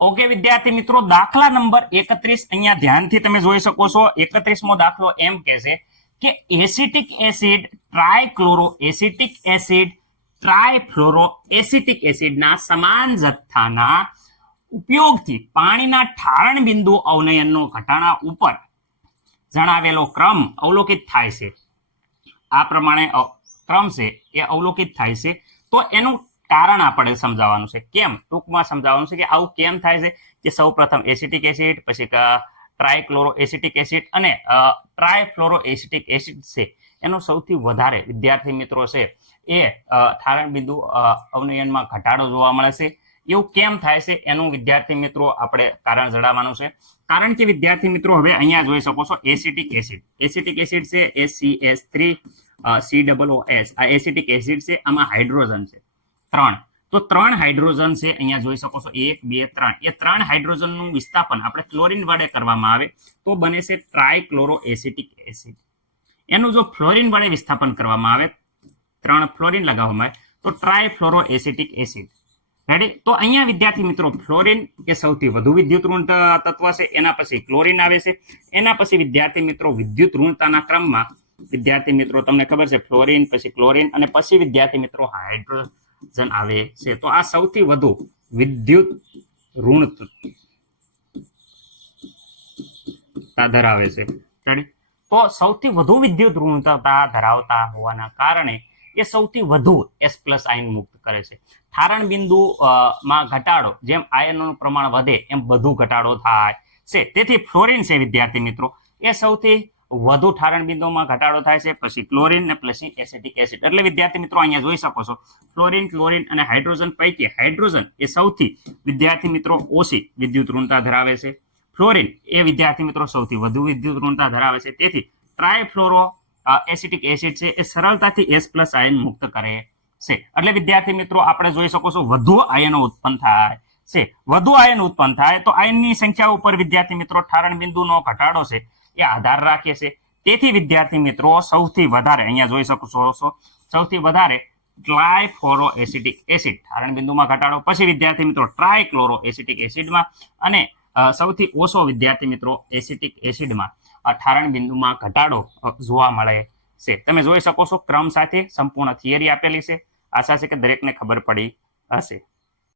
Okay વિદ્યાર્થી મિત્રો, દાખલા નંબર 31 અહીંયા ધ્યાનથી તમે જોઈ શકો છો. 31મો દાખલો એમ કહે છે કે acetic acid, trichloro acetic acid, trifluoro acetic એસિડના સમાન જથ્થાના ઉપયોગથી પાણીના ઠારણ બિંદુ અવનયનનો ઘટાડા ઉપર જણાવેલો ક્રમ અવલોકિત થાય છે. આ પ્રમાણે ક્રમ છે એ અવલોકિત થાય છે. તો એનું કારણ આપણે સમજાવવાનું છે. કેમ? ટૂંકમાં સમજાવવાનું છે કે આવું કેમ થાય છે. કે સૌ પ્રથમ એસિટિક એસિડ, પછી ટ્રાયક્લોરો એસિટિક એસિડ અને ટ્રાયફ્લોરો એસિટિક એસિડ છે એનો સૌથી વધારે વિદ્યાર્થી મિત્રો છે એ ઠારણ બિંદુ અવનયનમાં ઘટાડો જોવા મળે છે. એવું કેમ થાય છે એનું વિદ્યાર્થી મિત્રો આપણે કારણ જણાવવાનું છે. કારણ કે વિદ્યાર્થી મિત્રો હવે અહીંયા જોઈ શકો છો એસિટિક એસિડ છે HCl3COOH. આ એસિટિક એસિડ છે, આમાં હાઇડ્રોજન છે 3. તો 3 હાઇડ્રોજન છે, અહીંયા જોઈ શકો છો 1 2 3. એ 3 હાઇડ્રોજનનું વિસ્થાપન આપણે ક્લોરીન વડે કરવામાં આવે તો બને છે ટ્રાયક્લોરો એસિટિક એસિડ. એનું જો ફ્લોરિન વડે વિસ્થાપન કરવામાં આવે, 3 ફ્લોરિન લગાવવામાં આવે તો ટ્રાયફ્લોરો એસિટિક એસિડ. રેડી? તો અહીંયા વિદ્યાર્થી મિત્રો ફ્લોરિન એ સૌથી વધુ વિદ્યુત ઋણ તત્વ છે, એના પછી ક્લોરીન આવે છે, એના પછી વિદ્યાર્થી મિત્રો વિદ્યુત ઋણતાના ક્રમમાં વિદ્યાર્થી મિત્રો તમને ખબર છે ફ્લોરિન, પછી ક્લોરીન અને પછી વિદ્યાર્થી મિત્રો હાઇડ્રોજન આવે છે. તો આ સૌથી વધુ વિદ્યુત ઋણતા ધરાવે છે. રેડી? તો સૌથી વધુ વિદ્યુત ઋણતા ધરાવતા હોવાના કારણે એ સૌથી વધુ S+ આયન મુક્ત કરે છે. ઠારણ બિંદુ માં ઘટાડો, જેમ આયનોનું પ્રમાણ વધે એમ વધુ ઘટાડો થાય છે. તેથી ફ્લોરિન છે વિદ્યાર્થી મિત્રો એ સૌથી વધુ ઠારણ બિંદુમાં ઘટાડો થાય છે, પછી ક્લોરીન ને પછી એસિટિક એસિડ. એટલે વિદ્યાર્થી મિત્રો અહીંયા જોઈ શકો છો ફ્લોરિન, ક્લોરીન અને હાઇડ્રોજન પૈકી હાઇડ્રોજન એ સૌથી વિદ્યાર્થી મિત્રો ઓછી વિદ્યુત ઋણતા ધરાવે છે. ફ્લોરિન એ વિદ્યાર્થી મિત્રો સૌથી વધુ વિદ્યુત ઋણતા ધરાવે છે. તેથી ટ્રાયફ્લોરો એસિટિક એસિડ છે એ સરળતાથી S+ આયન મુક્ત કરે છે. એટલે વિદ્યાર્થી મિત્રો આપણે જોઈ શકો છો વધુ આયનો ઉત્પન્ન થાય છે. વધુ આયન ઉત્પન્ન થાય તો આયનની સંખ્યા ઉપર વિદ્યાર્થી મિત્રો ઠારણ બિંદુનો ઘટાડો છે એ આધાર રાખે છે. તેથી વિદ્યાર્થી મિત્રો સૌથી વધારે અહીંયા જોઈ શકો છો સૌથી વધારે ટ્રાયફ્લોરો એસિટિક એસિડ ઠારણ બિંદુમાં ઘટાડો, પછી વિદ્યાર્થી મિત્રો ટ્રાયક્લોરો એસિટિક એસિડમાં અને સૌથી ઓછો વિદ્યાર્થી મિત્રો એસિટિક એસિડમાં ઠારણ બિંદુમાં ઘટાડો જોવા મળે છે. તમે જોઈ શકો છો ક્રમ સાથે સંપૂર્ણ થિયરી આપેલી છે. આશા છે કે દરેકને ખબર પડી હશે.